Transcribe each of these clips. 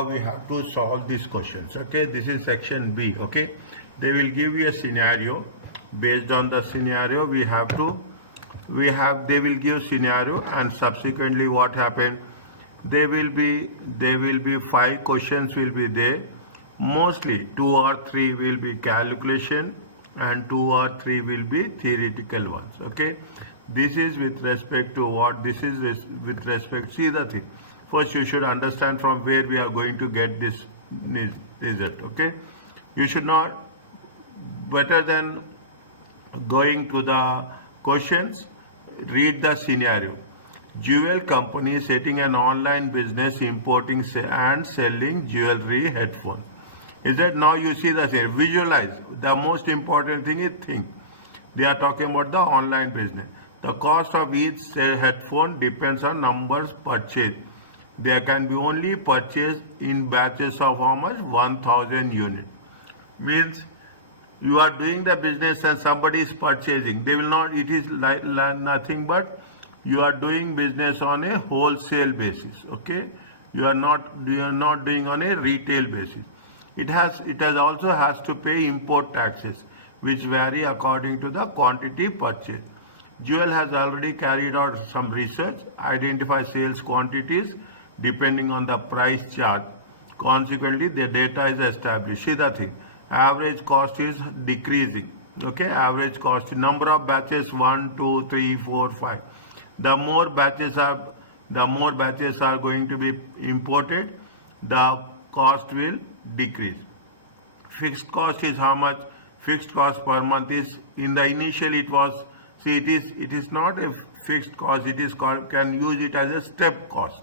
how we have to solve these questions. Okay, this is section B. Okay, they will give you a scenario. Based on the scenario, they will give scenario, and subsequently what happened, there will be 5 questions will be there. Mostly 2 or 3 will be calculation and 2 or 3 will be theoretical ones. Okay, this is with respect to what, this is with respect, see the thing, first you should understand from where we are going to get this result. Okay, you should not, better than going to the questions, read the scenario. Jewel company setting an online business importing and selling jewelry headphones. Is that, now you see the same, visualize. The most important thing is think. They are talking about the online business. The cost of each headphone depends on numbers purchased. There can be only purchased in batches of how much? 1000 units. Means you are doing the business and somebody is purchasing. They will not, it is like nothing but you are doing business on a wholesale basis. Okay, you are not doing on a retail basis. It also has to pay import taxes, which vary according to the quantity purchased. Jewel has already carried out some research, identify sales quantities depending on the price charged. Consequently, the data is established. See the thing, average cost is decreasing. Okay, average cost, number of batches 1, 2, 3, 4, 5. The more batches are going to be imported, the cost will decrease. Fixed cost is how much? Fixed cost per month is, in the initial it was, see it is not a fixed cost, it is called, can use it as a step cost.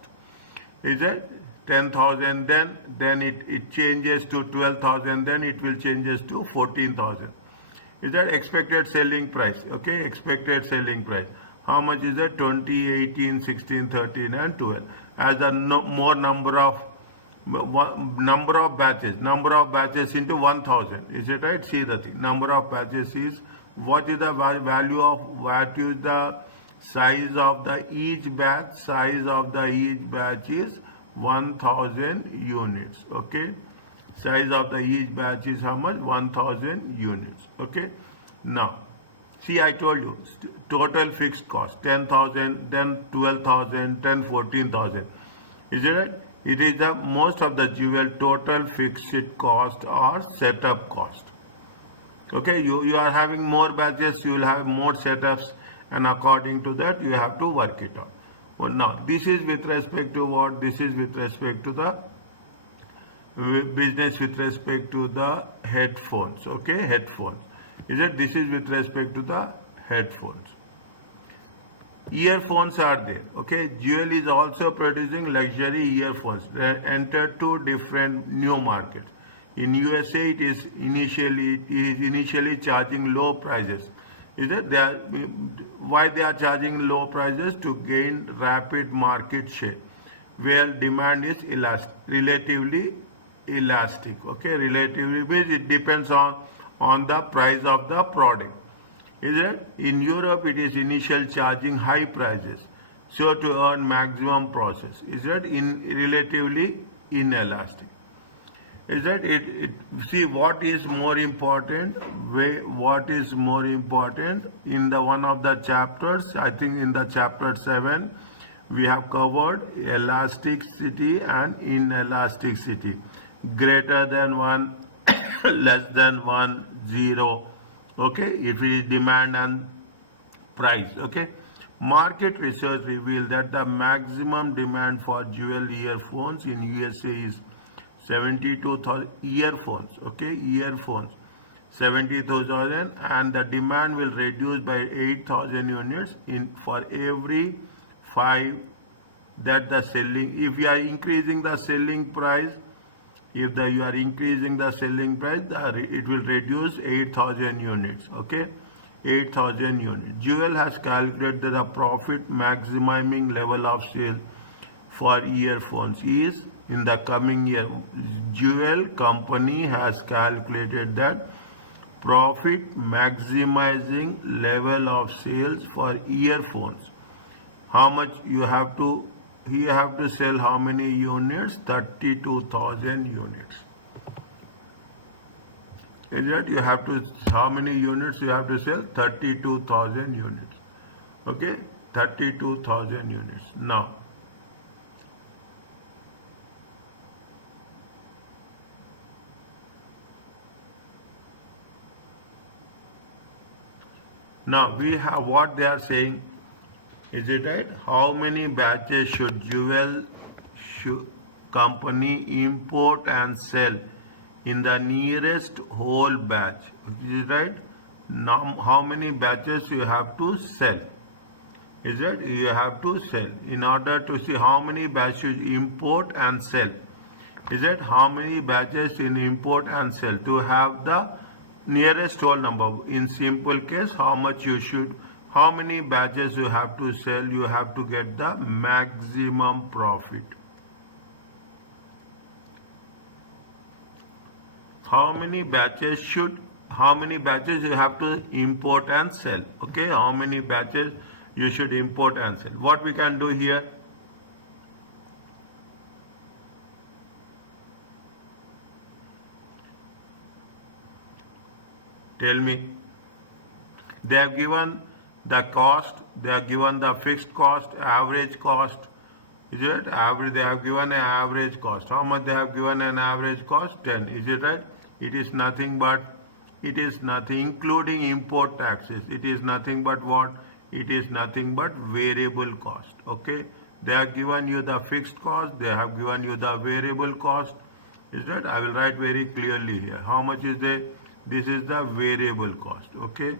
Is it 10,000, then it changes to 12,000, then it will changes to 14,000. Is that expected selling price? Okay, expected selling price. How much is that? 20, 18, 16, 13 and 12. As the more number of batches into 1000. Is it right? See the thing. Number of batches is, what is the value of, what is the size of the each batch? Size of the each batch is 1000 units. Okay. Size of the each batch is how much? 1000 units. Okay. Now, see, I told you, total fixed cost 10,000, then 12,000, then 14,000. Is it right? It is the most of the jewel total fixed cost or setup cost. Okay, you are having more batches, you will have more setups, and according to that you have to work it out. Well, now this is with respect to what? This is with respect to the business with respect to the headphones. Okay, headphones. Is it? This is with respect to the headphones. Earphones are there. Okay, Jewel is also producing luxury earphones. They entered 2 different new markets. In USA, it is initially charging low prices. Is it? Why they are charging low prices? To gain rapid market share, where demand is relatively elastic. Okay, relatively means it depends on the price of the product. Is it? In Europe, it is initial charging high prices, so to earn maximum process. Is it? In relatively inelastic. Is that it? See what is more important. What is more important in the one of the chapters? I think in the chapter 7, we have covered elasticity and inelasticity. Greater than 1, less than 1, 0. Okay, if it is demand and price. Okay, market research revealed that the maximum demand for jewel earphones in USA is 72,000 earphones. Okay, earphones 70,000, and the demand will reduce by 8,000 units for every 5 that the selling. If you are increasing the selling price, it will reduce 8,000 units. Okay, 8,000 units. Jewel has calculated that the profit maximizing level of sale for earphones is in the coming year. Jewel company has calculated that profit maximizing level of sales for earphones. How much you have to he have to sell how many units? 32,000 units. Is that you have to, how many units you have to sell? 32,000 units. Okay, 32,000 units. Now we have what they are saying. Is it right? How many batches should jewel company import and sell in the nearest whole batch? Is it right? Now, how many batches you have to sell? Is it? You have to sell. In order to see how many batches you import and sell. Is it? How many batches in import and sell to have the nearest whole number. In simple case, how much you should, how many batches you have to sell, you have to get the maximum profit. How many batches you have to import and sell. Okay, how many batches you should import and sell. What we can do here? Tell me. They have given the cost, they have given the fixed cost, average cost. Is it? Average, they have given an average cost. How much they have given an average cost? 10. Is it right? It is nothing but, including import taxes. It is nothing but what? It is nothing but variable cost. Okay? They have given you the fixed cost, they have given you the variable cost. Is that? I will write very clearly here. How much is the? This is the variable cost. Okay?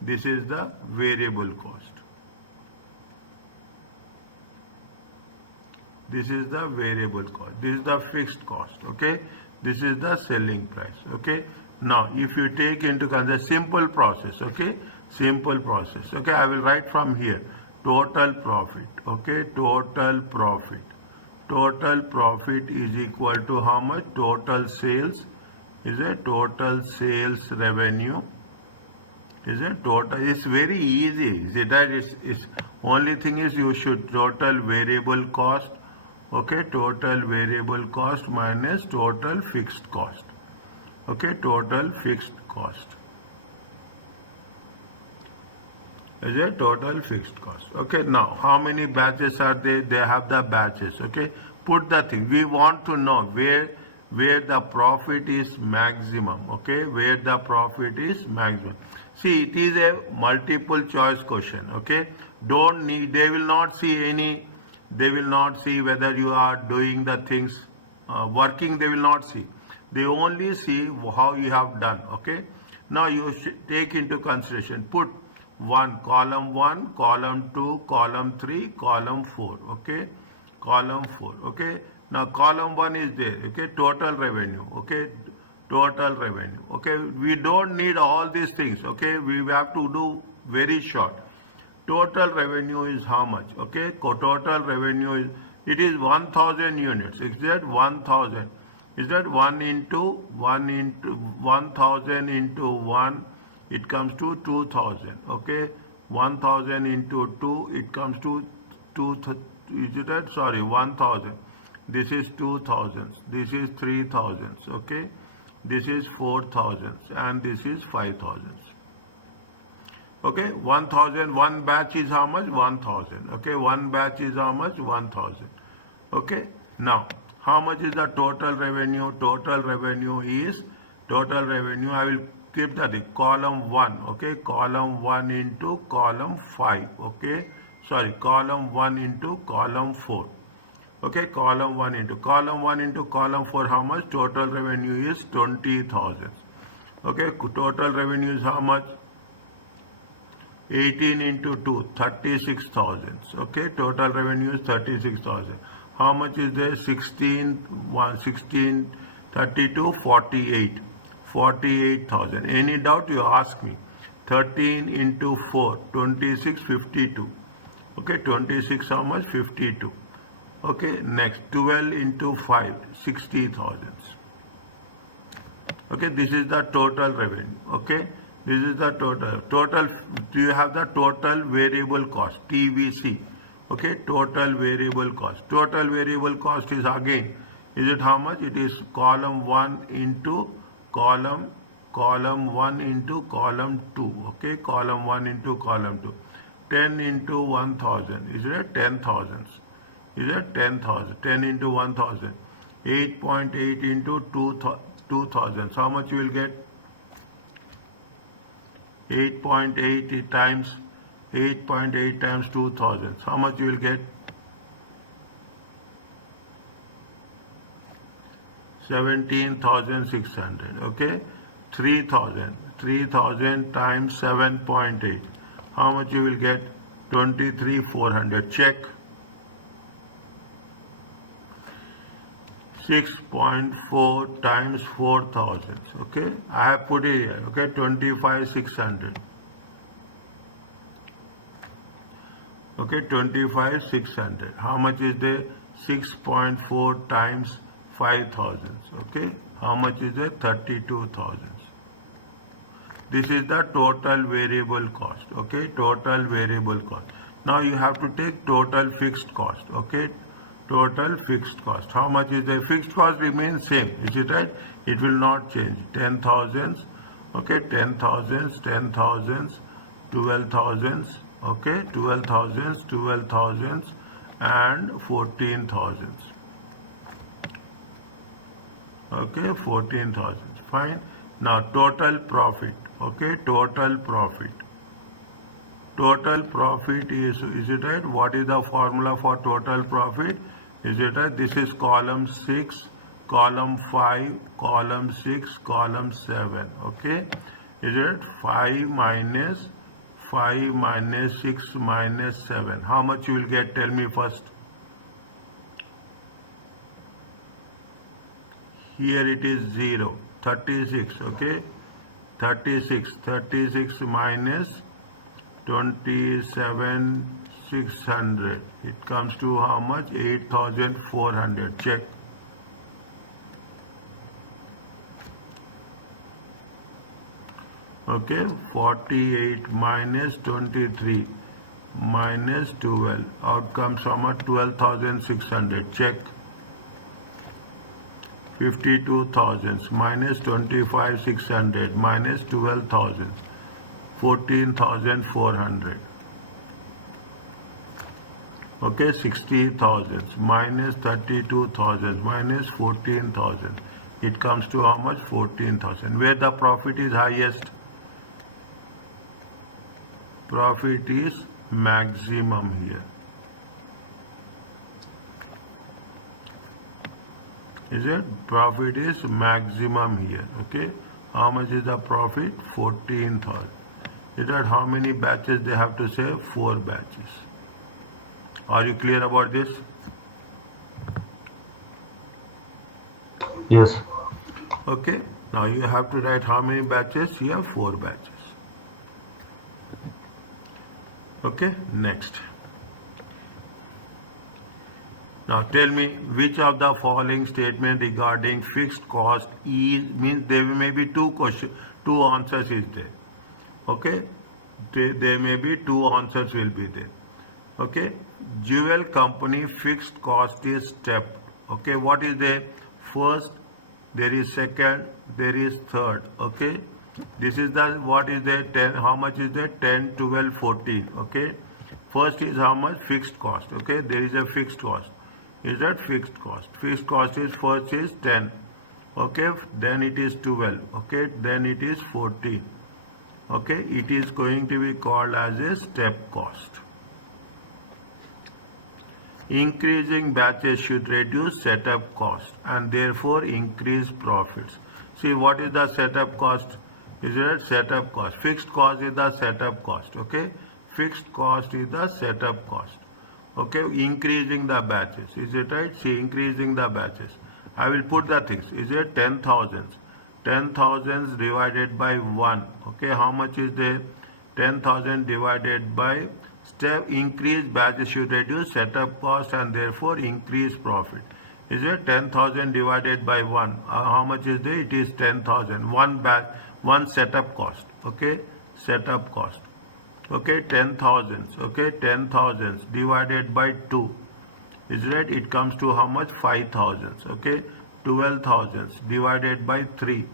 This is the variable cost. This is the variable cost. This is the fixed cost. Okay? This is the selling price. Okay? Now, if you take into consideration simple process, okay? Simple process. Okay? I will write from here. Total profit. Okay? Total profit. Total profit is equal to how much? Total sales. Is a total sales revenue. Is a total. It's very easy. Is it that? It's only thing is you should total variable cost. Okay, total variable cost minus total fixed cost. Okay, total fixed cost. Is a total fixed cost. Okay, now how many batches are they? They have the batches. Okay, put the thing. We want to know where the profit is maximum. Okay, where the profit is maximum. See, it is a multiple choice question. Okay, don't need, they will not see whether you are doing the things working. They will not see, they only see how you have done. Okay, now you should take into consideration, put column 2, column 3, column 4. Okay, column 4. Okay, now column 1 is there. Okay, total revenue. Okay, total revenue. Okay, we don't need all these things. Okay, we have to do very short. Total revenue is how much? Okay, total revenue is, it is 1000 units. Is that 1000? Is that 1 into 1000 into 1? It comes to 2000. Okay, 1000 into 2, it comes to 1000. This is 2000. This is 3000. Okay, this is 4000 and this is 5000. Okay, 1000, one batch is how much? 1000. Okay, one batch is how much? 1000. Okay, now how much is the total revenue? Total revenue is, I will keep that in column 1. Okay, column 1 into column 5. Okay, sorry, column 1 into column 4. Okay, column 1 into column 4, how much? Total revenue is 20,000. Okay, total revenue is how much? 18 into 2, 36,000. Okay, total revenue is 36,000. How much is there? 16, 32, 48. 48,000. Any doubt, you ask me. 13 into 4, 26, 52. Okay, 26 how much? 52. Okay, next 12 into 5, 60,000. Okay, this is the total revenue. Okay, this is the total. Do you have the total variable cost? TVC. Okay, total variable cost. Total variable cost is again, is it how much? It is column 1 into column 1 into column 2. Okay, column 1 into column 2. 10 into 1000. Is it 10,000? Is it 10,000? 10 into 1000. 8.8 into 2000. So how much you will get? 8.8 times 8.8 times 2000. How much you will get? 17,600. Okay, 3,000 times 7.8. How much you will get? 23,400. Check. 6.4 times 4,000. Okay, I have put it here. Okay, 25,600. Okay, 25,600. How much is there? 6.4 times 5,000. Okay, how much is there? 32,000. This is the total variable cost. Okay, total variable cost. Now you have to take total fixed cost. Okay, total fixed cost. How much is the fixed cost? Remains same. Is it right? It will not change. 10,000s. Okay, 10,000s, 10,000s, 12,000s. Okay, 12,000s, and 14,000s. Okay, 14,000. Fine. Now total profit. Okay, total profit. Total profit is it right? What is the formula for total profit? Is it right? This is column 6, column 5, column 6, column 7. Okay, is it 5 minus 6 minus 7? How much you will get? Tell me first. Here it is 0, 36. Okay, 36 minus 27,600. It comes to how much? 8,400. Check. Okay, 48 minus 23 minus 12. Out comes how much? 12,600. Check. 52,000 minus 25,600 minus 12,000. 14,400. Okay, 60,000 minus 32,000 minus 14,000. It comes to how much? 14,000. Where the profit is highest? Profit is maximum here. Is it? Profit is maximum here. Okay. How much is the profit? 14,000. Is that how many batches they have to say? 4 batches. Are you clear about this? Yes. Okay. Now you have to write how many batches? Here 4 batches. Okay. Next. Now tell me which of the following statement regarding fixed cost is, means there may be two answers is there. Okay, there may be 2 answers will be there. Okay, jewel company fixed cost is stepped. Okay, what is there? First, there is second, there is third. Okay, this is the, what is there? 10. How much is there? 10, 12, 14. Okay, first is how much? Fixed cost. Okay, there is a fixed cost. Is that fixed cost? Fixed cost is first is 10. Okay, then it is 12. Okay, then it is 14. Okay, it is going to be called as a step cost. Increasing batches should reduce setup cost and therefore increase profits. See, what is the setup cost? Is it setup cost? Fixed cost is the setup cost. Okay, fixed cost is the setup cost. Okay, increasing the batches. Is it right? See, increasing the batches. I will put the things. Is it 10,000? 10,000 divided by 1. Okay, how much is there? 10,000 divided by step increase batches should reduce setup cost and therefore increase profit. Is it 10,000 divided by 1? How much is there? It is 10,000. One setup cost. Okay, setup cost. okay, 10,000, okay, 10,000 divided by 2, is right, it comes to how much? 5,000, okay, 12,000 divided by 3,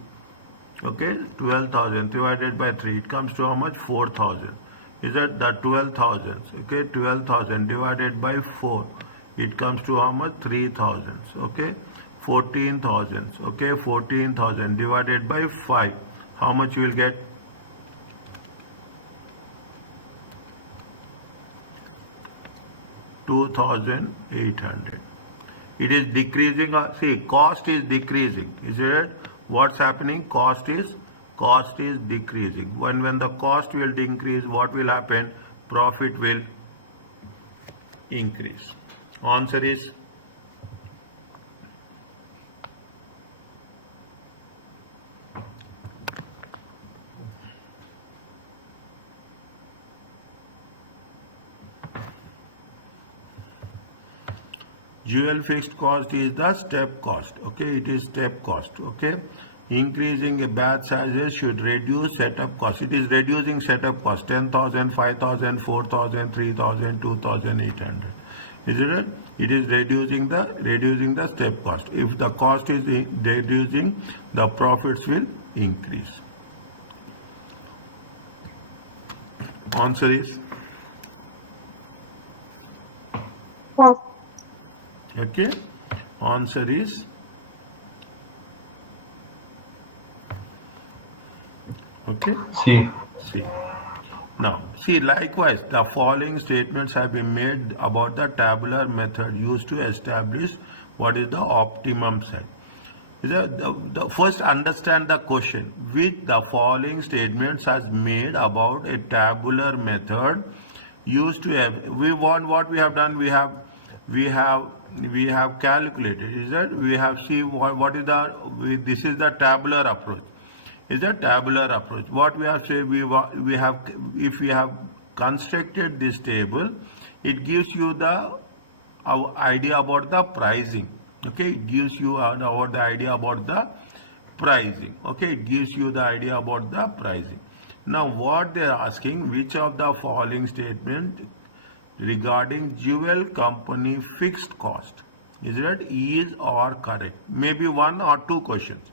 okay, 12,000 divided by 3, it comes to how much? 4,000, is that the 12,000, okay, 12,000 divided by 4, it comes to how much? 3,000, okay, 14,000, okay, 14,000 divided by 5, how much you will get? 2,800. It is decreasing. See, cost is decreasing. Is it? What's happening? Cost is decreasing. When the cost will decrease, what will happen? Profit will increase. Answer is dual fixed cost is the step cost. Okay, it is step cost. Okay, increasing a batch sizes should reduce setup cost. It is reducing setup cost. 10,000, 5,000, 4,000, 3,000, 2,800. Is it right? It is reducing the step cost. If the cost is reducing, the profits will increase. Answer is okay. Answer is okay. C. Now, see, likewise, the following statements have been made about the tabular method used to establish what is the optimum set. First, understand the question. Which the following statements has made about a tabular method used to have. We want what we have done. We have calculated. Is that we have see what is the this is the tabular approach. Is a tabular approach. What we have said, we have if we have constructed this table, it gives you the idea about the pricing. Okay, it gives you about the idea about the pricing. Okay, it gives you the idea about the pricing. Now, what they are asking, which of the following statement regarding jewel company fixed cost is it is or correct? Maybe one or two questions.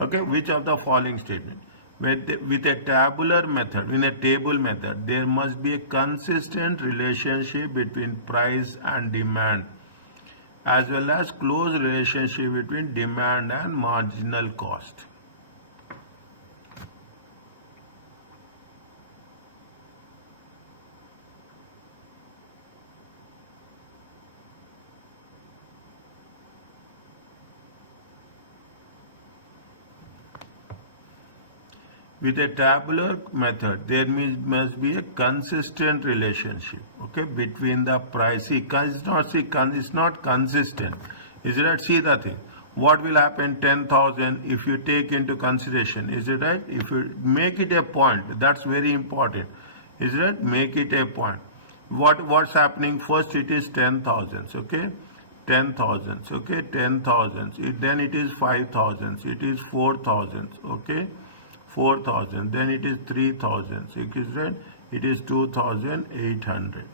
Okay, which of the following statement? With a tabular method, in a table method, there must be a consistent relationship between price and demand, as well as close relationship between demand and marginal cost. With a tabular method, there must be a consistent relationship, okay, between the price. See, it's not consistent. Is it right? See the thing. What will happen? 10,000. If you take into consideration, is it right? If you make it a point, that's very important. Is it right? Make it a point. What's happening? First, it is 10,000. Okay. 10,000. Okay. 10,000. Then it is 5,000. It is 4,000. Okay. 4,000, then it is 3,000, it is 2,800.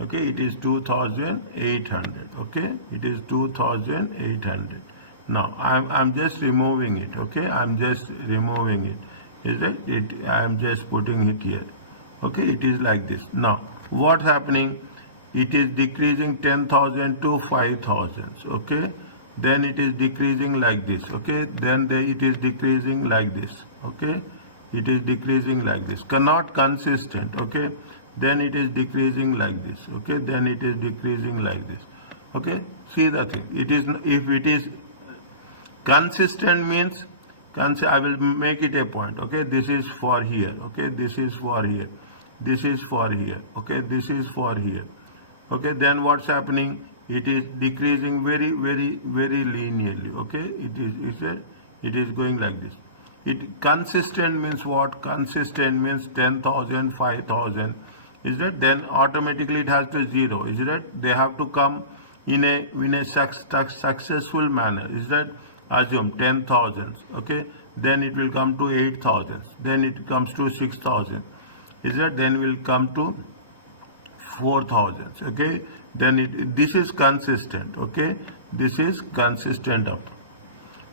Okay, it is 2,800. Okay, it is 2,800. Now I'm just removing it. Okay, I'm just removing it. Is it? I'm just putting it here. Okay, it is like this. Now what's happening? It is decreasing 10,000 to 5,000. Okay. Then it is decreasing like this. Okay, then it is decreasing like this. Okay, it is decreasing like this, not consistent. Okay, then it is decreasing like this. Okay, then it is decreasing like this. Okay, see the thing. It is, if it is consistent means I will make it a point. Okay, this is for here. Okay, this is for here, this is for here. Okay, this is for here. Okay, then what's happening? It is decreasing very linearly. Okay, it is going like this. It consistent means what? Consistent means 10,000, 5,000. Is that? Then automatically it has to 0. Is that? They have to come in a successful manner. Is that? Assume 10,000. Okay, then it will come to 8,000. Then it comes to 6,000. is that then will come to 4,000. Okay, then this is consistent. Okay, this is consistent approach.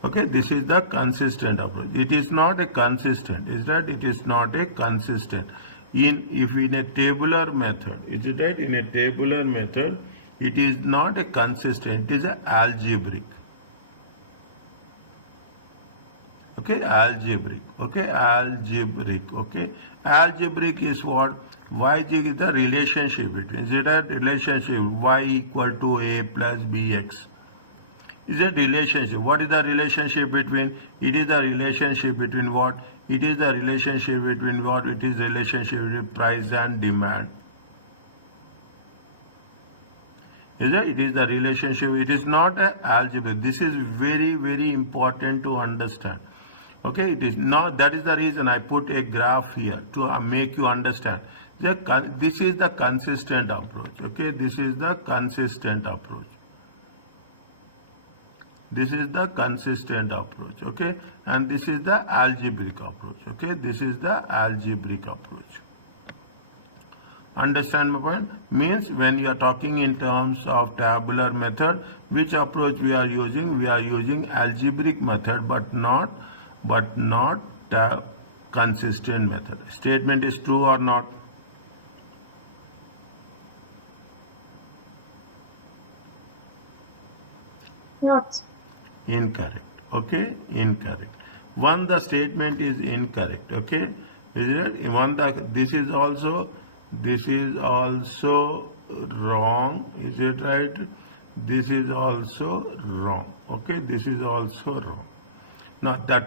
Okay, this is the consistent approach. It is not a consistent. Is that it is not a consistent? If in a tabular method, is it right? In a tabular method, it is not a consistent. It is a algebraic. Okay, algebraic. Okay, algebraic. Okay, algebraic is what? Y is the relationship between. Is it a relationship? Y equal to a plus bx. Is a relationship. What is the relationship between? It is the relationship between what? It is the relationship between what? It is relationship between price and demand. Is it? It is the relationship. It is not an algebra. This is very, very important to understand. Okay, it is not. That is the reason I put a graph here to make you understand. This is the consistent approach. Okay, this is the consistent approach. This is the consistent approach. Okay, and this is the algebraic approach. Okay, this is the algebraic approach. Understand my point? Means when you are talking in terms of tabular method, which approach we are using? We are using algebraic method, but not consistent method. Statement is true or not? Not. Incorrect. Okay, incorrect. One, the statement is incorrect. Okay, is it? One, this is also wrong. Is it right? This is also wrong. Okay, this is also wrong. Now, the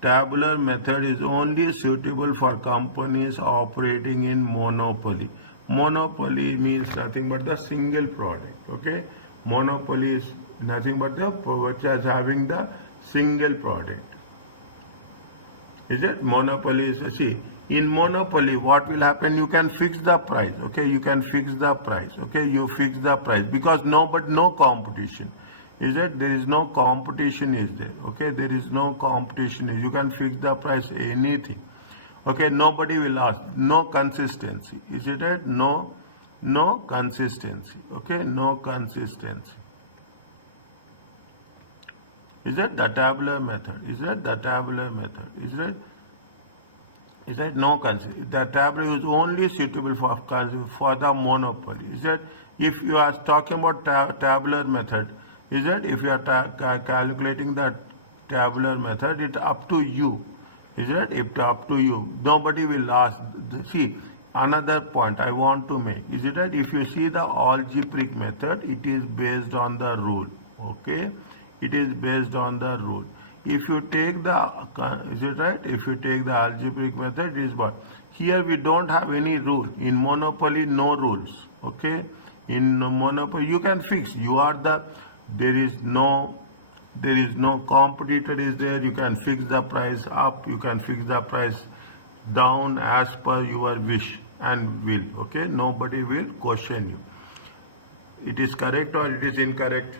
tabular method is only suitable for companies operating in monopoly. Monopoly means nothing but the single product. Okay, monopoly is nothing but the which is having the single product. Is it? Monopoly is, see, in monopoly what will happen? You can fix the price. Okay, you can fix the price. Okay, you fix the price because no competition. Is it? There is no competition is there. Okay, there is no competition. You can fix the price anything. Okay, nobody will ask. No consistency. Is it right? No consistency. Okay, no consistency. Is that the tabular method? Is that the tabular method? Is that no consistency? The tabular is only suitable for the monopoly. Is that if you are talking about tabular method? Is that if you are calculating the tabular method, it's up to you. Is that it's up to you? Nobody will ask. See, another point I want to make is that if you see the algebraic method, it is based on the rule. Okay, it is based on the rule. If you take the, is it right? If you take the algebraic method, it is what? Here we don't have any rule. In monopoly, no rules. Okay, in monopoly you can fix. You are the, there is no competitor is there. You can fix the price up. You can fix the price down as per your wish and will. Okay, nobody will question you. It is correct or it is incorrect?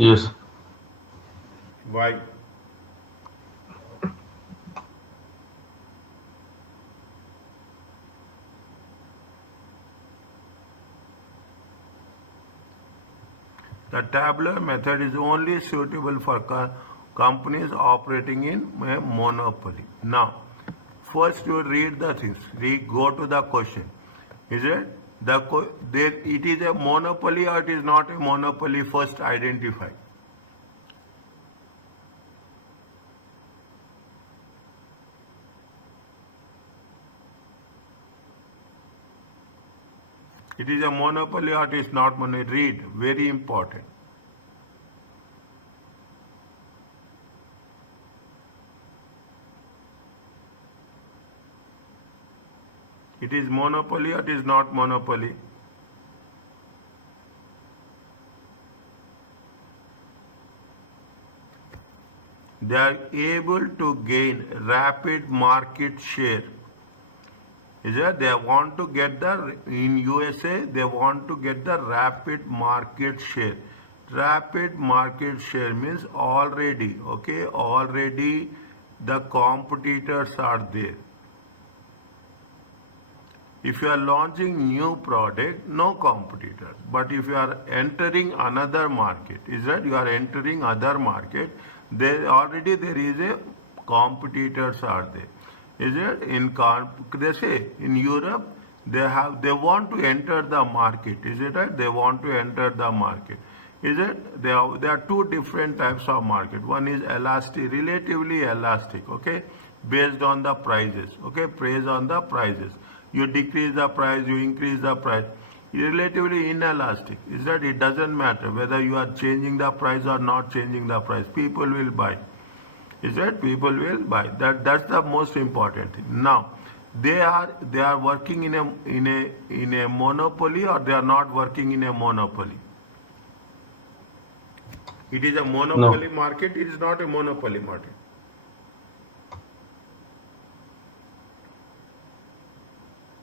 Yes. Why? The tabular method is only suitable for companies operating in a monopoly. Now, first you read the things. Go to the question. Is it? It is a monopoly or it is not a monopoly? First identify. It is a monopoly or it is not monopoly? Read. Very important. It is monopoly or it is not monopoly? They are able to gain rapid market share Is that they want to get in USA, they want to get the rapid market share. Rapid market share means already, okay, already the competitors are there. If you are launching new product, no competitors. But if you are entering another market, is that you are entering other market, there is a competitors are there. Is it they say in Europe they want to enter the market. Is it right? They want to enter the market. Is it? There are two different types of market. One is elastic, relatively elastic, okay, based on the prices, okay, based on the prices. You decrease the price, you increase the price. Relatively inelastic is that it doesn't matter whether you are changing the price or not changing the price. People will buy. Is that people will buy. That's the most important thing. Now, they are working in a monopoly, or they are not working in a monopoly. It is a monopoly No. market. It is not a monopoly market.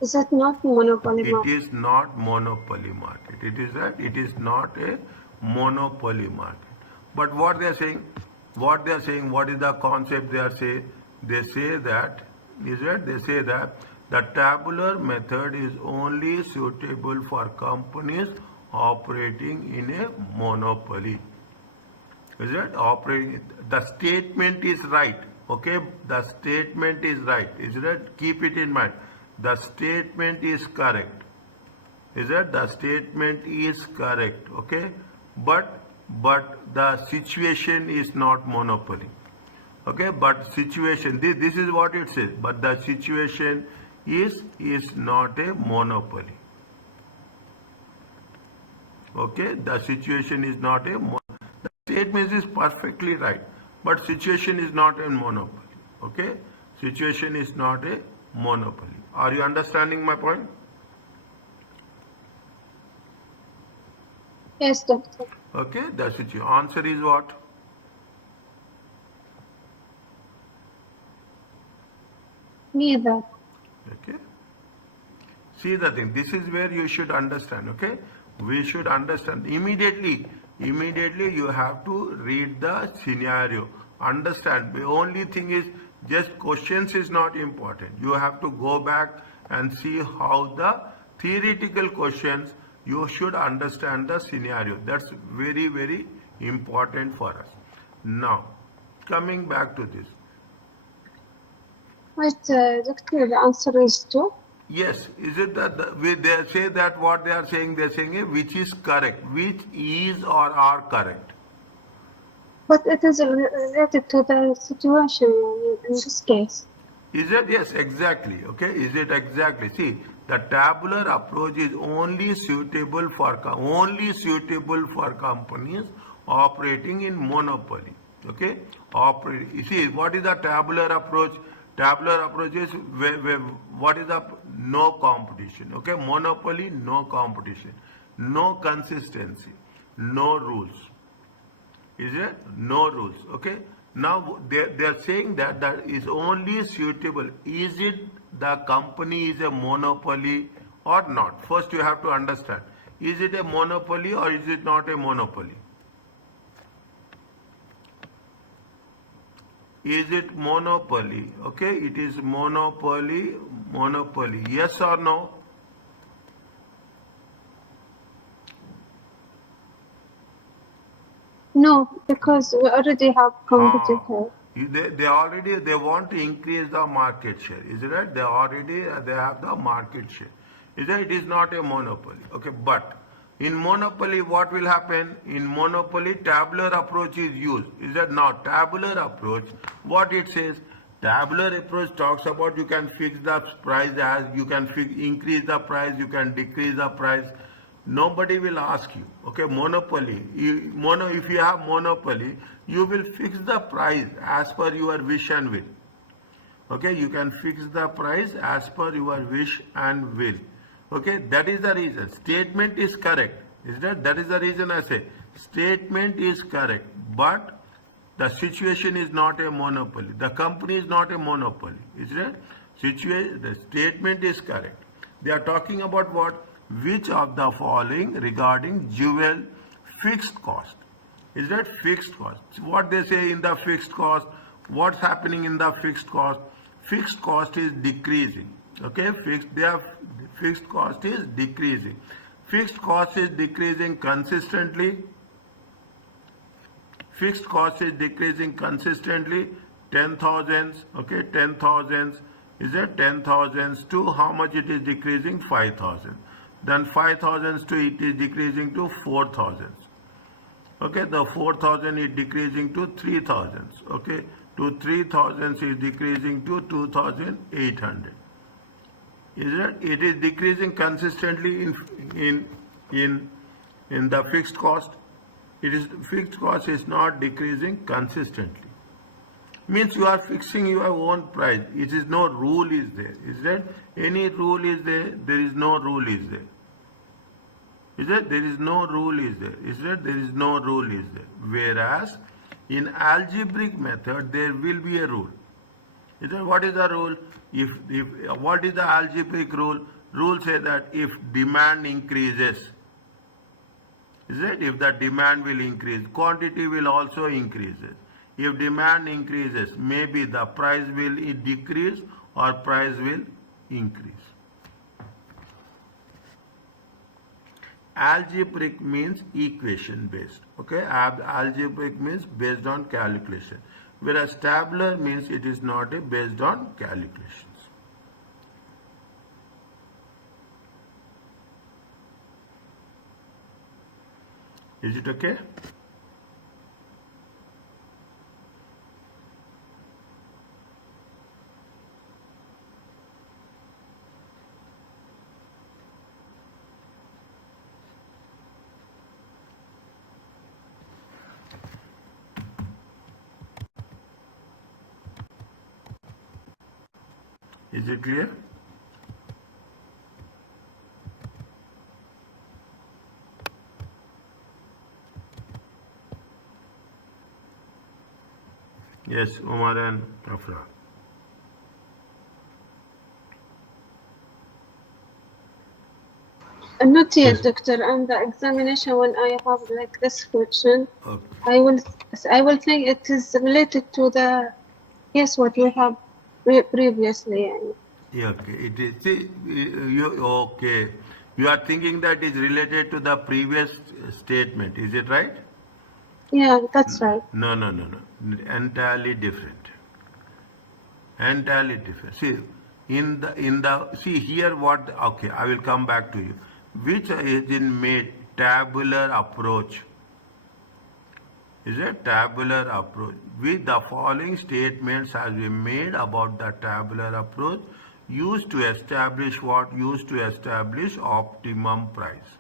Is that not monopoly It market? is not monopoly market. It is that it is not a monopoly market. But what they are saying, what is the concept they are saying? They say that the tabular method is only suitable for companies operating in a monopoly. Is it operating? The statement is right. Okay, the statement is right. Is it? Keep it in mind. The statement is correct. Is it? The statement is correct. Okay, but the situation is not monopoly. Okay, but situation, this is what it says, but the situation is not a monopoly. Okay, the situation is not a the statement is perfectly right, but situation is not a monopoly. Okay, situation is not a monopoly. Are you understanding my point? Yes, doctor. Okay, the situation. Answer is what? Neither. Okay. See the thing. This is where you should understand. Okay. We should understand immediately. Immediately you have to read the scenario. Understand. The only thing is just questions is not important. You have to go back and see how the theoretical questions, you should understand the scenario. That's very, very important for us. Now, coming back to this. Wait, doctor, the answer is 2. Yes, is it that they say that what they are saying, they are saying which is correct, which is or are correct. But it is related to the situation in this case. Is it? Yes, exactly. Okay, is it exactly? See, the tabular approach is only suitable for companies operating in monopoly. Okay, you see, what is the tabular approach? Tabular approach is what is the no competition. Okay, monopoly, no competition, no consistency, no rules. Is it? No rules. Okay. Now they are saying that is only suitable. Is it the company is a monopoly or not? First you have to understand. Is it a monopoly or is it not a monopoly? Is it monopoly? Okay, it is monopoly. Yes or no? No, because we already have competitor. They want to increase the market share. Is it right? They have the market share. Is it? It is not a monopoly. Okay, but in monopoly, what will happen? In monopoly, tabular approach is used. Is that now tabular approach? What it says? Tabular approach talks about you can fix the price as you can increase the price, you can decrease the price. Nobody will ask you. Okay, monopoly. If you have monopoly, you will fix the price as per your wish and will. Okay, you can fix the price as per your wish and will. Okay, that is the reason. Statement is correct. Is that is the reason I say statement is correct, but the situation is not a monopoly. The company is not a monopoly. Is it? Situation, the statement is correct. They are talking about what? Which of the following regarding jewel fixed cost? Is that fixed cost? What they say in the fixed cost, what's happening in the fixed cost? Fixed cost is decreasing. Okay, fixed cost is decreasing. Fixed cost is decreasing consistently. Fixed cost is decreasing consistently. 10,000s, okay, 10,000s, is it 10,000s to how much it is decreasing? 5,000. Then 5,000s to it is decreasing to 4,000s. Okay, the 4,000 is decreasing to 3,000s. Okay, to 3,000s is decreasing to 2,800. Is it? It is decreasing consistently in the fixed cost. It is fixed cost is not decreasing consistently. Means you are fixing your own price. It is no rule is there. Is that any rule is there? There is no rule is there. Is that there is no rule is there? Is that there is no rule is there? Whereas in algebraic method there will be a rule. Is that what is the rule? If what is the algebraic rule? Rule say that if demand increases, is it? If the demand will increase, quantity will also increase. If demand increases, maybe the price will decrease or price will increase. Algebraic means equation based. Okay, algebraic means based on calculation, whereas tabular means it is not based on calculations. Is it okay? Is it clear? Yes, Omar and Afra. Not yet, Yes. doctor. And the examination, when I have like this question, Okay. I will think it is related to the yes what we have previously. Yeah, okay. It is. See, you okay? You are thinking that is related to the previous statement. Is it right? Yeah, that's right. No, no, no, no. Entirely different. Entirely different. See, see here what? Okay, I will come back to you. Which is in made tabular approach? Is a tabular approach. With the following statements has been made about the tabular approach used to establish what? Used to establish optimum price.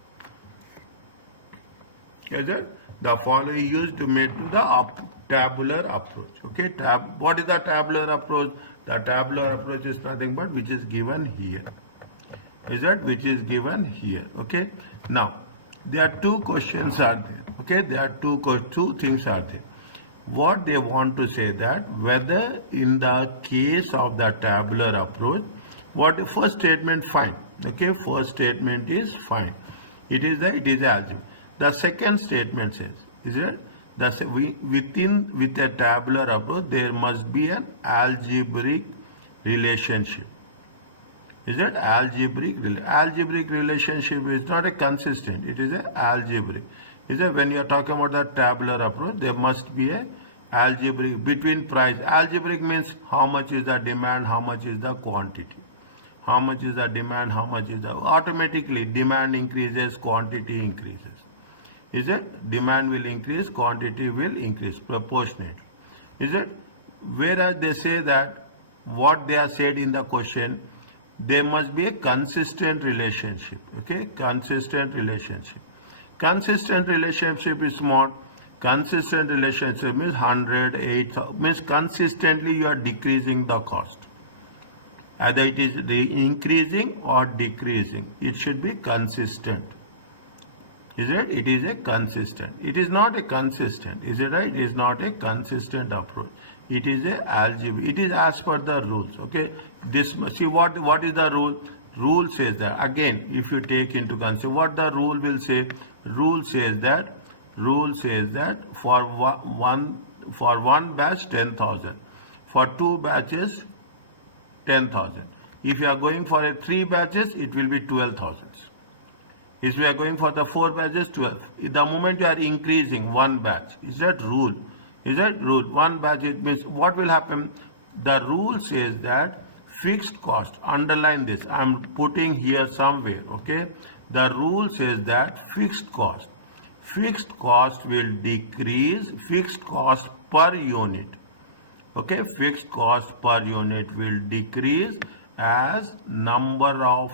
Is it? The following used to make to the tabular approach. Okay, what is the tabular approach? The tabular approach is nothing but which is given here. Is that which is given here? Okay. Now, there are two questions are there. Okay, there are two things are there. What they want to say that whether in the case of the tabular approach, what the first statement fine. Okay, first statement is fine. It is algebra. The second statement says, is it? With a tabular approach, there must be an algebraic relationship. Is that algebraic? Algebraic relationship is not a consistent. It is a algebraic. Is that when you are talking about the tabular approach, there must be a algebraic between price. Algebraic means how much is the demand, how much is the quantity. How much is the demand, how much is the automatically demand increases, quantity increases. Is it? Demand will increase, quantity will increase proportionately. Is it? Whereas they say that what they are said in the question, there must be a consistent relationship. Okay, consistent relationship. Consistent relationship is what? Consistent relationship means 100, 8, means consistently you are decreasing the cost. Either it is increasing or decreasing. It should be consistent. Is it? It is a consistent. It is not a consistent. Is it right? It is not a consistent approach. It is a algebra. It is as per the rules. Okay. This see what is the rule? Rule says that again. If you take into consideration what the rule will say, rule says that for one batch 10,000, for two batches 10,000. If you are going for a 3 batches, it will be 12,000. If we are going for the 4 batches, 12. The moment you are increasing one batch, is that rule? Is that rule? One batch, it means what will happen? The rule says that fixed cost, underline this, I am putting here somewhere, okay? The rule says that fixed cost will decrease, fixed cost per unit, okay? Fixed cost per unit will decrease as number of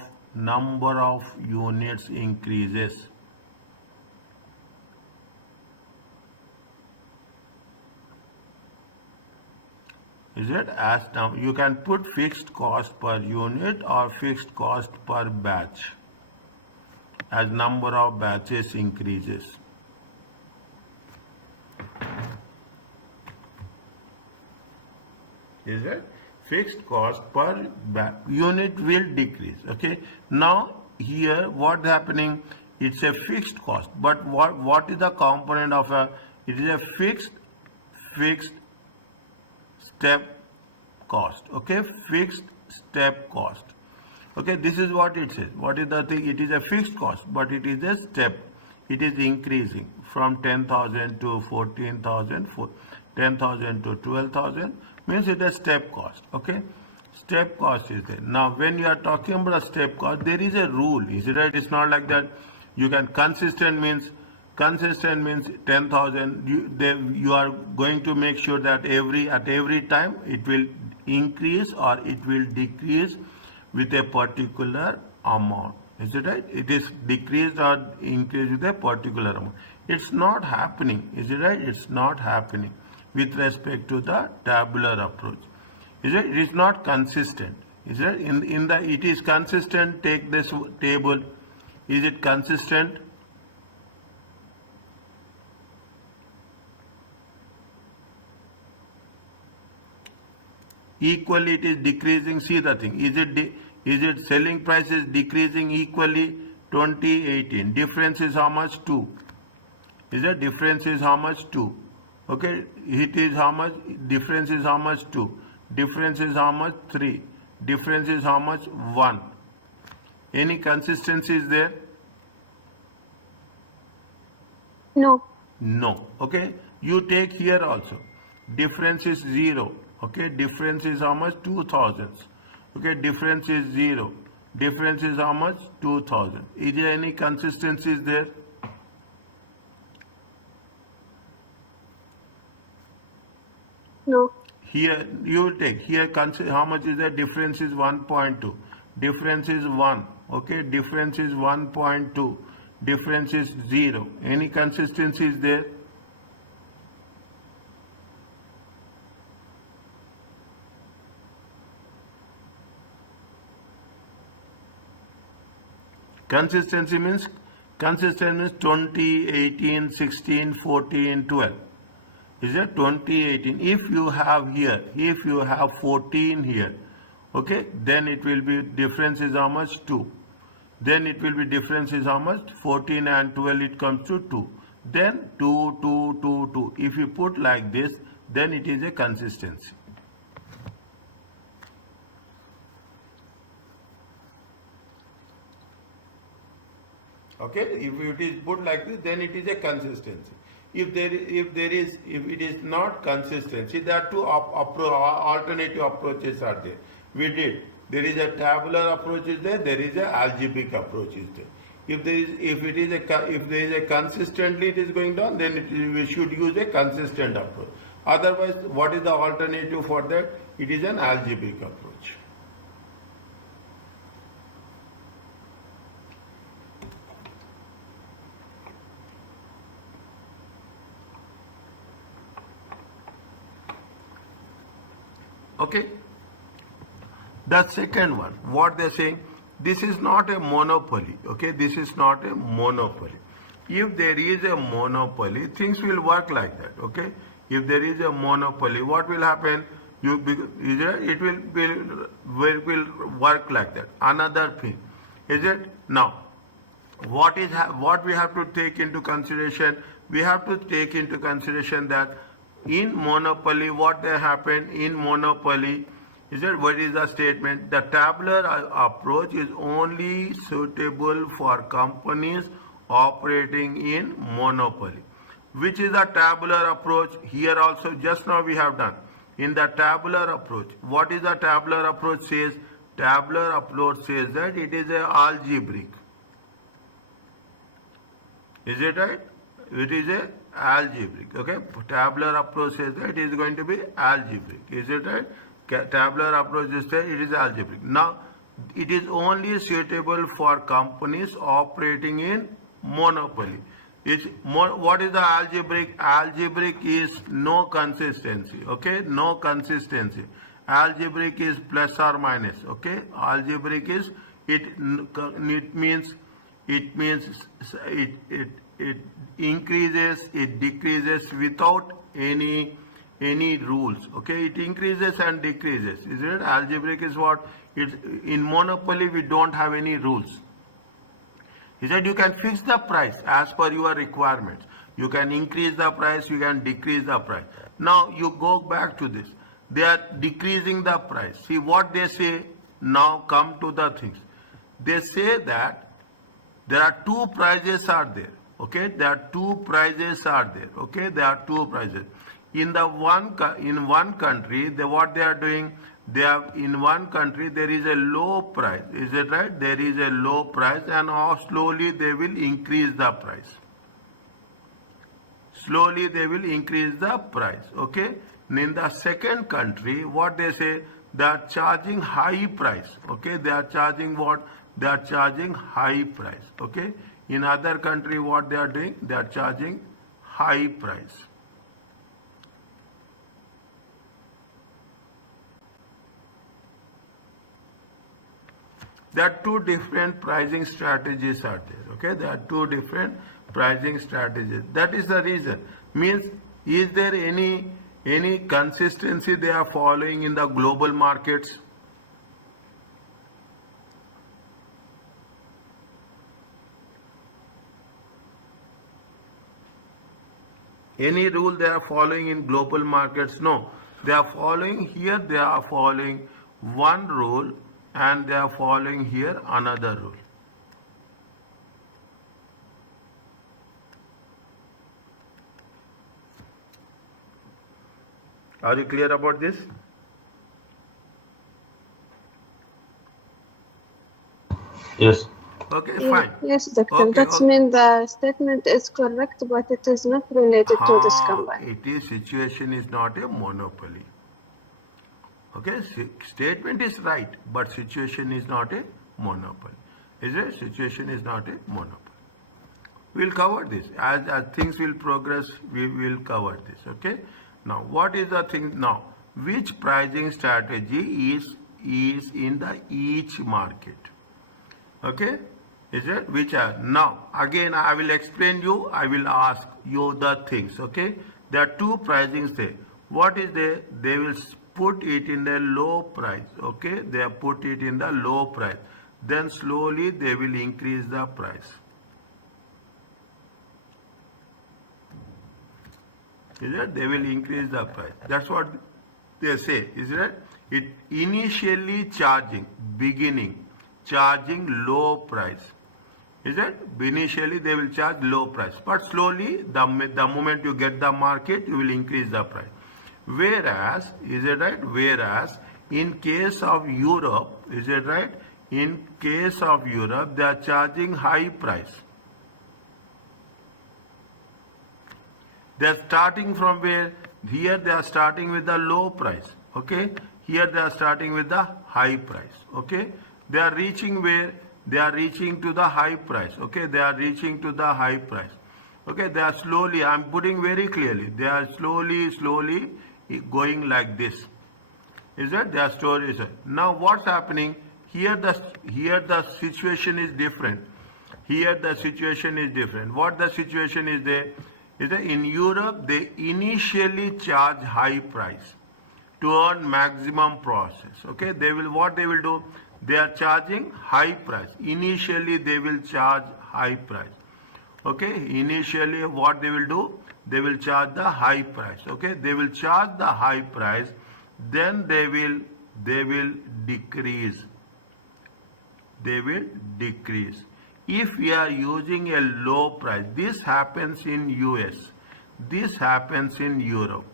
units increases. Is it? As now you can put fixed cost per unit or fixed cost per batch as number of batches increases. Is it? Fixed cost per unit will decrease. Okay. Now here what happening? It's a fixed cost. But what is the component of a? It is a fixed step cost. Okay. Fixed step cost. Okay. This is what it says. What is the thing? It is a fixed cost, but it is a step. It is increasing from 10,000 to 14,000, 10,000 to 12,000. Means it is step cost. Okay. Step cost is there. Now when you are talking about a step cost, there is a rule. Is it right? It's not like that. You can consistent means 10,000. You are going to make sure that at every time it will increase or it will decrease with a particular amount. Is it right? It is decreased or increased with a particular amount. It's not happening. Is it right? It's not happening with respect to the tabular approach. Is it? It is not consistent. Is it? It is consistent. Take this table. Is it consistent? Equally it is decreasing. See the thing. Is it selling price is decreasing equally? 2018. Difference is how much? 2. Is it? Difference is how much? 2. Okay, it is how much? Difference is how much? 2. Difference is how much? 3. Difference is how much? 1. Any consistency is there? No. No. Okay, you take here also. Difference is 0. Okay, difference is how much? 2,000. Okay, difference is 0. Difference is how much? 2,000. Is there any consistency is there? No. Here you will take here how much is the difference is 1.2. Difference is 1. Okay, difference is 1.2. Difference is 0. Any consistency is there? Consistency means 20, 18, 16, 14, 12. Is it 2018? If you have 14 here, okay, then it will be difference is how much? 2. Then it will be difference is how much? 14 and 12, it comes to 2. Then 2, 2, 2, 2. If you put like this, then it is a consistency. Okay, if it is put like this, then it is a consistency. If it is not consistency, there are two alternative approaches are there. We did. There is a tabular approach is there. There is a algebraic approach is there. If there is a consistently it is going down, then we should use a consistent approach. Otherwise, what is the alternative for that? It is an algebraic approach. Okay. The second one, what they're saying, this is not a monopoly. Okay, this is not a monopoly. if there is a monopoly, things will work like that. Okay, if there is a monopoly, what will happen? It will work like that. Another thing, is it now? What we have to take into consideration? We have to take into consideration that in monopoly, what they happen in monopoly is that what is the statement? The tabular approach is only suitable for companies operating in monopoly. Which is a tabular approach? Here also, just now we have done. In the tabular approach, what is the tabular approach says? Tabular approach says that it is a algebraic. Is it right? It is a algebraic. Okay, tabular approach says that it is going to be algebraic. Is it right? Tabular approach says it is algebraic. Now, it is only suitable for companies operating in monopoly. What is the algebraic? Algebraic is no consistency. Okay, no consistency. Algebraic is plus or minus. Okay, algebraic is it means it increases, it decreases without any rules. Okay, it increases and decreases. Is it? Algebraic is what? It's in monopoly we don't have any rules. He said you can fix the price as per your requirements. You can increase the price, you can decrease the price. Now you go back to this. They are decreasing the price. See what they say. Now come to the things. They say that there are two prices are there. Okay, there are two prices are there. Okay, there are two prices. In one country, what they are doing, they have in one country there is a low price. Is it right? There is a low price, and how slowly they will increase the price. Slowly they will increase the price. Okay. In the second country, what they say, they are charging high price. Okay, they are charging what? They are charging high price. Okay. In other country, what they are doing? They are charging high price. There are two different pricing strategies are there. Okay, there are two different pricing strategies. That is the reason. Means, is there any consistency they are following in the global markets? Any rule they are following in global markets? No. They are following here, they are following one rule, and they are following here another rule. Are you clear about this? Yes. Okay, fine. Yes, doctor. Okay, That okay. means the statement is correct, but it is not related to this company. It is situation is not a monopoly. Okay, statement is right, but situation is not a monopoly. Is it? Situation is not a monopoly. We'll cover this. As things will progress, we will cover this. Okay. Now, what is the thing now? Which pricing strategy is in the each market? Okay. Is it? Which are now again I will explain you. I will ask you the things. Okay. There are two pricings there. What is there? They will put it in the low price. Okay. They have put it in the low price. Then slowly they will increase the price. Is it? They will increase the price. That's what they say. Is it? It initially beginning charging low price. Is it? Initially they will charge low price, but slowly the moment you get the market, you will increase the price. Whereas, is it right? Whereas in case of Europe, is it right? In case of Europe, they are charging high price. They are starting from where? Here they are starting with the low price. Okay. Here they are starting with the high price. Okay. They are reaching where? They are reaching to the high price. Okay. They are reaching to the high price. Okay. They are slowly, I am putting very clearly, they are slowly going like this. Is that their story? Now what's happening? Here the situation is different. Here the situation is different. What the situation is there? Is that in Europe they initially charge high price to earn maximum process. Okay, they will, what they will do? They are charging high price. Initially they will charge high price. Okay, initially what they will do? They will charge the high price. Okay, they will charge the high price, then they will decrease. They will decrease. If we are using a low price, this happens in US, this happens in Europe.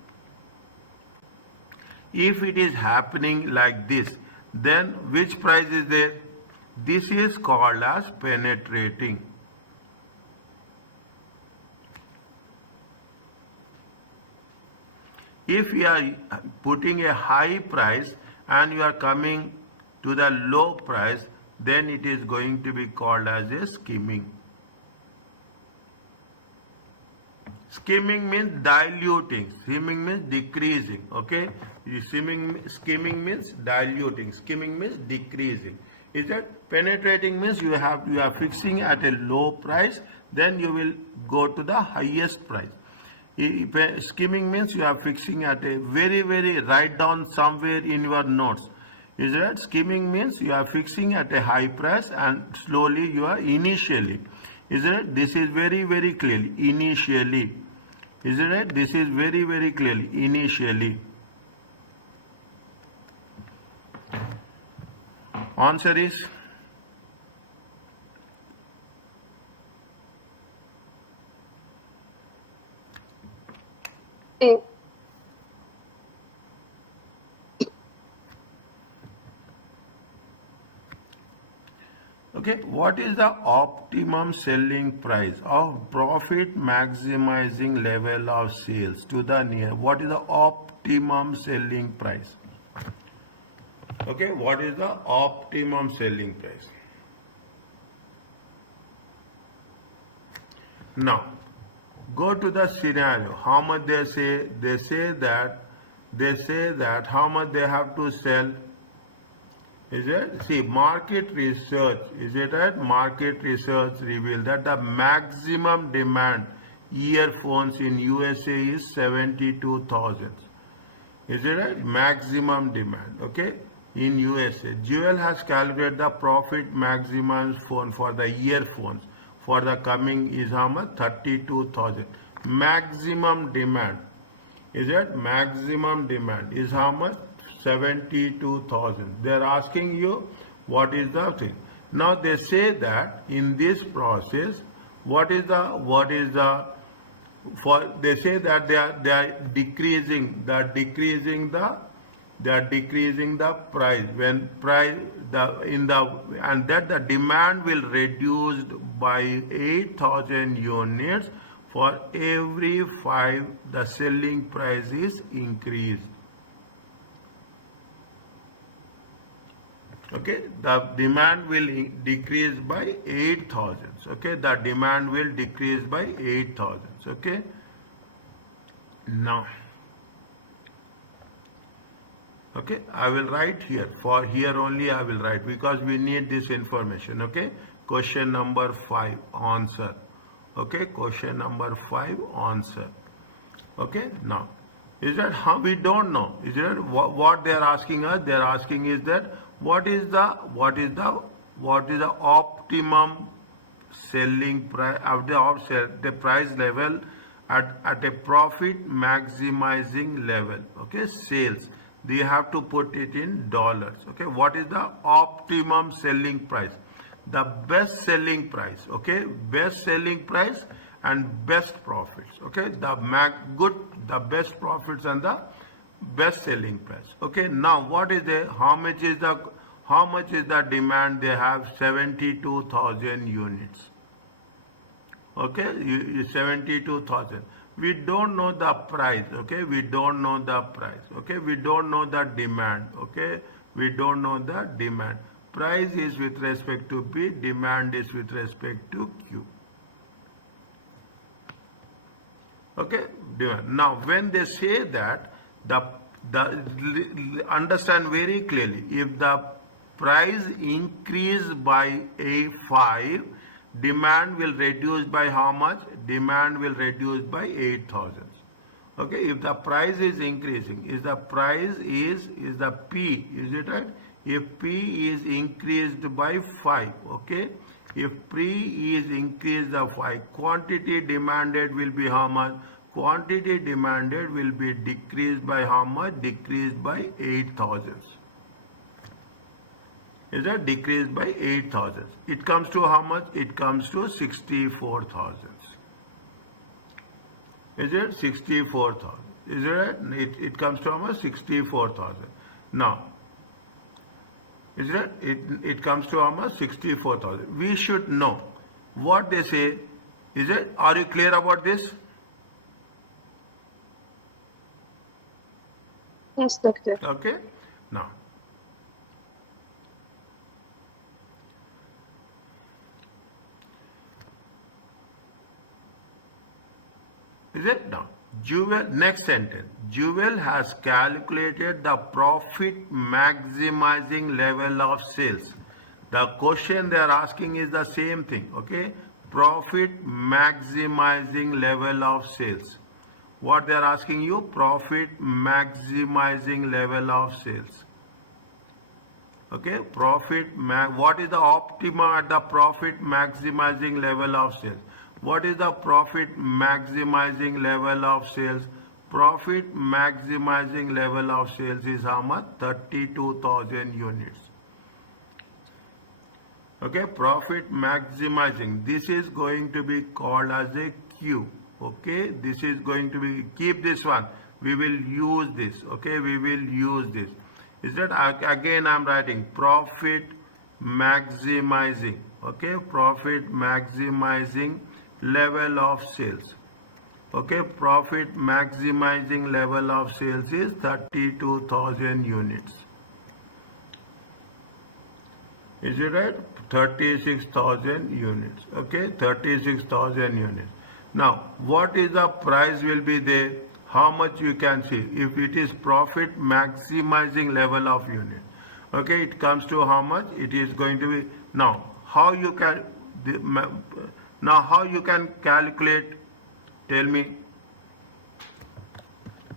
If it is happening like this, then which price is there? This is called as penetrating. If you are putting a high price and you are coming to the low price, then it is going to be called as a skimming. Skimming means diluting. Skimming means decreasing. Okay, skimming means diluting. Skimming means decreasing. Is that penetrating means you are fixing at a low price, then you will go to the highest price. Skimming means you are fixing at a very write down somewhere in your notes. Is that skimming means you are fixing at a high price and slowly you are initially. Is it? This is very clearly initially. Is it? This is very clearly initially. Answer is A. Okay, what is the optimum selling price of profit maximizing level of sales to the near? What is the optimum selling price? Okay, what is the optimum selling price? Now, go to the scenario. How much they say? They say that how much they have to sell. Is it? See, market research, is it right? Market research revealed that the maximum demand earphones in USA is 72,000. Is it right? Maximum demand, okay? In USA. Jewel has calculated the profit maximum phone for the earphones for the coming is how much? 32,000. Maximum demand. Is it? Maximum demand is how much? 72,000. They are asking you what is the thing. Now they say that in this process, they say that they are decreasing the price when and that the demand will reduced by 8,000 units for every 5 the selling price is increased. Okay, the demand will decrease by 8,000. Okay, the demand will decrease by 8,000. Okay, now, okay, I will write here. For here only I will write because we need this information. Okay, question number 5 answer. Okay, question number 5 answer. Okay, now, is that how we don't know? Is that what they are asking us? They are asking is that what is the optimum selling price of the price level at a profit maximizing level? Okay, sales. They have to put it in dollars. Okay, what is the optimum selling price? The best selling price. Okay, best selling price and best profits. Okay, the best profits and the best selling price. Okay, now what is the how much is the demand? They have 72,000 units. Okay, 72,000. We don't know the price. Okay, we don't know the price. Okay, we don't know the demand. Okay, we don't know the demand. Price is with respect to P, demand is with respect to Q. Okay, demand. Now when they say that understand very clearly, if the price increase by a 5, demand will reduce by how much? Demand will reduce by 8,000. Okay, if the price is increasing, is the P, is it right? If P is increased by 5, okay? If P is increased by 5, quantity demanded will be how much? Quantity demanded will be decreased by how much? Decreased by 8,000. Is that decreased by 8,000? It comes to how much? It comes to 64,000. Is it 64,000? Is it right? It comes to how much? 64,000. Now, is it? It comes to how much? 64,000. We should know what they say. Is it? Are you clear about this? Yes, doctor. Okay. Now, is it? Now, Jewel, next sentence. Jewel has calculated the profit maximizing level of sales. The question they are asking is the same thing, okay? Profit maximizing level of sales. What they are asking you? Profit maximizing level of sales. Okay, what is the optimum at the profit maximizing level of sales? What is the profit maximizing level of sales? Profit maximizing level of sales is how much? 32,000 units. Okay, profit maximizing. This is going to be called as a Q. Okay, this is going to be, keep this one. We will use this. Okay, we will use this. Is that again I'm writing profit maximizing. Okay, profit maximizing level of sales. Okay, profit maximizing level of sales is 32,000 units. Is it right? 36,000 units. Okay, 36,000 units. Now, what is the price will be there? How much you can see? If it is profit maximizing level of unit. Okay, it comes to how much? It is going to be, now, how you can, now how you can calculate, tell me,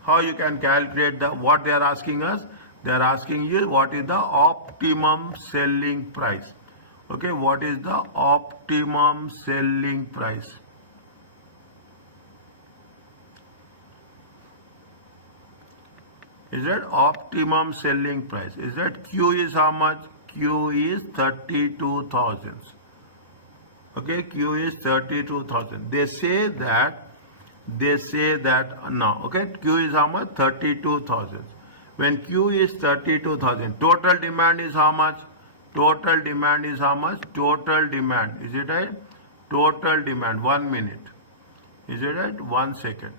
how you can calculate what they are asking us? They are asking you what is the optimum selling price. Okay, what is the optimum selling price? Is that optimum selling price? Is that Q is how much? Q is 32,000. Okay, Q is 32,000. They say that now, okay, Q is how much? 32,000. When Q is 32,000, total demand is how much? Total demand is how much? Total demand, is it right? Total demand, 1 minute. Is it right? 1 second.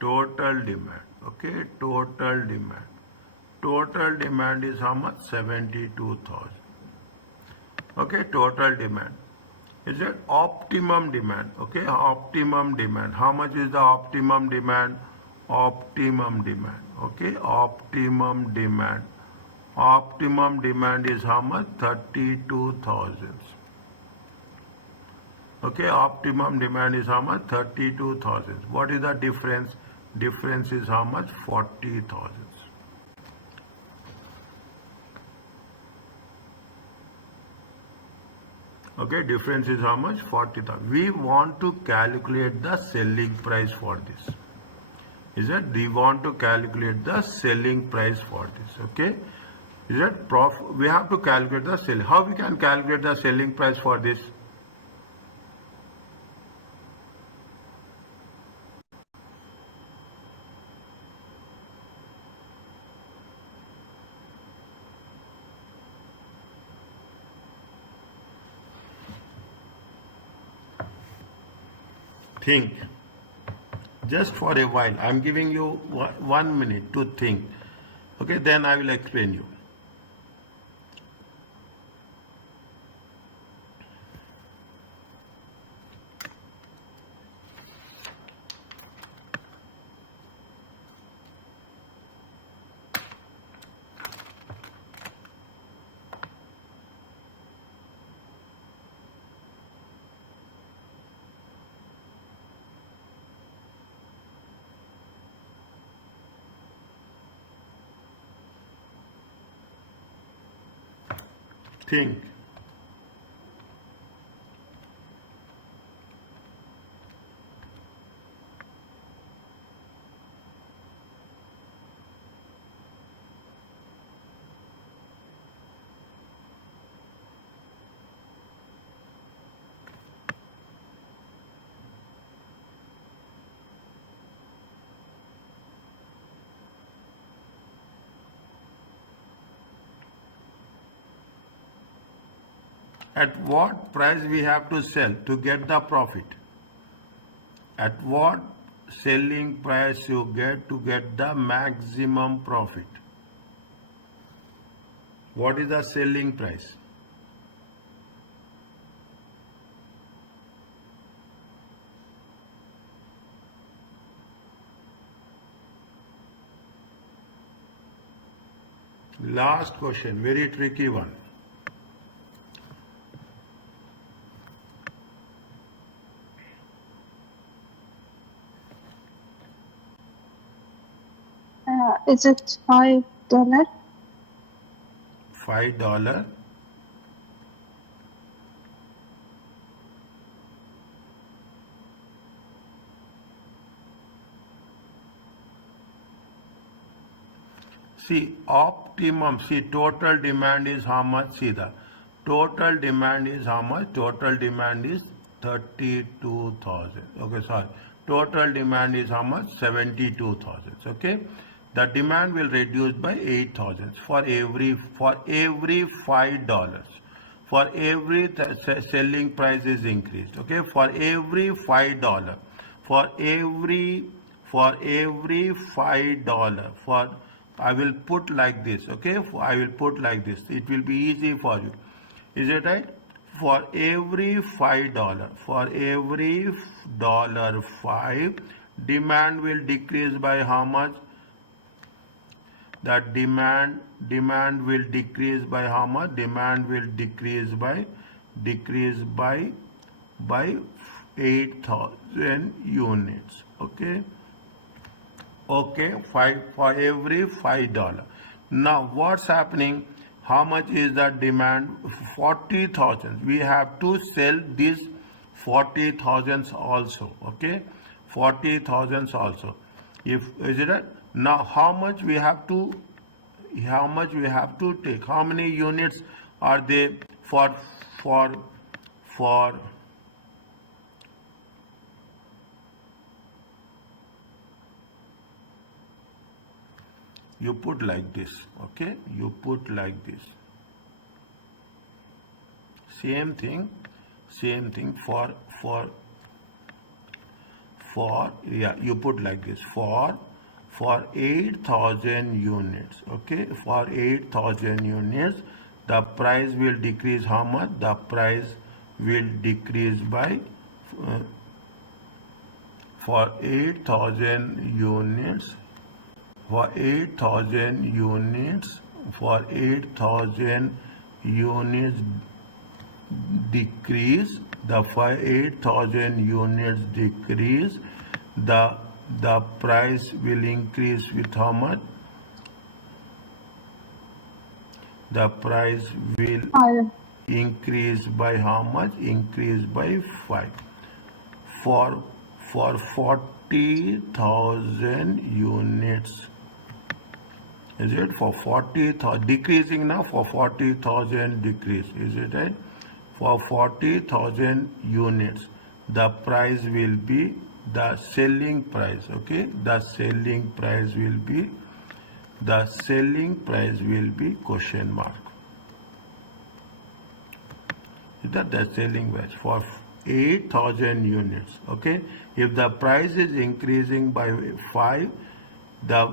Total demand, okay, total demand. Total demand is how much? 72,000. Okay, total demand. Is it optimum demand? Okay, optimum demand. How much is the optimum demand? Optimum demand. Okay, optimum demand. Optimum demand is how much? 32,000. Okay, optimum demand is how much? 32,000. What is the difference? Difference is how much? 40,000. Okay, difference is how much? 40,000. We want to calculate the selling price for this. Is that we want to calculate the selling price for this? Okay, is that we have to calculate the sell. How we can calculate the selling price for this? Think. Just for a while. I'm giving you 1 minute to think. Okay, then I will explain you. Think. At what price we have to sell to get the profit? At what selling price you get to get the maximum profit? What is the selling price? Last question, very tricky one. Is it $5? $5. See, optimum, see, total demand is how much? See, the total demand is how much? Total demand is 32,000. Okay, sorry. Total demand is how much? 72,000. Okay. The demand will reduce by 8,000 for every $5. For every selling price is increased. Okay. For every $5. For every $5. For I will put like this, okay? I will put like this. It will be easy for you. Is it right? For every $5, for every $5, demand will decrease by how much? The demand will decrease by how much? Demand will decrease by 8,000 units. Okay. Okay, for every $5. Now what's happening? How much is the demand? 40,000. We have to sell this 40,000 also. Okay, 40,000 also. If is it right? Now how much we have to? How much we have to take? How many units are they for? You put like this, okay? You put like this. Same thing for yeah, you put like this for 8,000 units, okay? For 8,000 units, the price will decrease how much? The price will decrease by for 8,000 units. For 8,000 units, for 8,000 units decrease, the for 8,000 units decrease, the price will increase with how much? The price will increase by how much? Increase by 5. For 40,000 units. Is it for 40,000 decreasing now? For 40,000 decrease, is it right? For 40,000 units, the price will be the selling price. Okay, the selling price will be question mark. Is that the selling price for 8,000 units? Okay, if the price is increasing by 5, the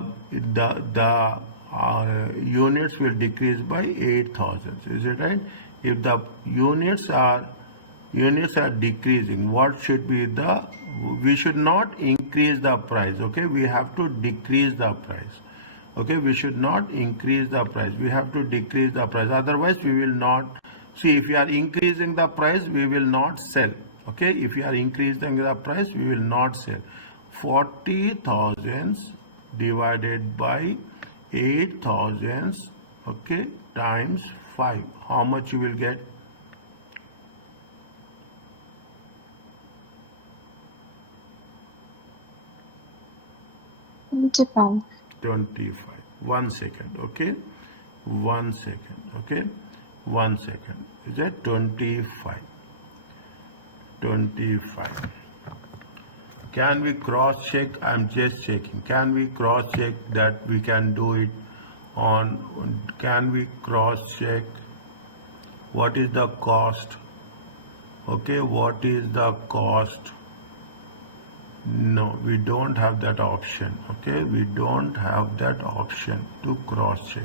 units will decrease by 8,000. Is it right? If the units are decreasing, what should be the? We should not increase the price. Okay, we have to decrease the price. Okay, we should not increase the price. We have to decrease the price. Otherwise, we will not. See, if we are increasing the price, we will not sell. Okay, if we are increasing the price, we will not sell. 40,000 divided by 8,000, okay, times 5. How much you will get? 25. 25. 1 second, okay? 1 second, okay? 1 second. Is that 25? 25. Can we cross check? I'm just checking. Can we cross check that we can do it on? Can we cross check what is the cost? Okay, what is the cost? No, we don't have that option. Okay, we don't have that option to cross check.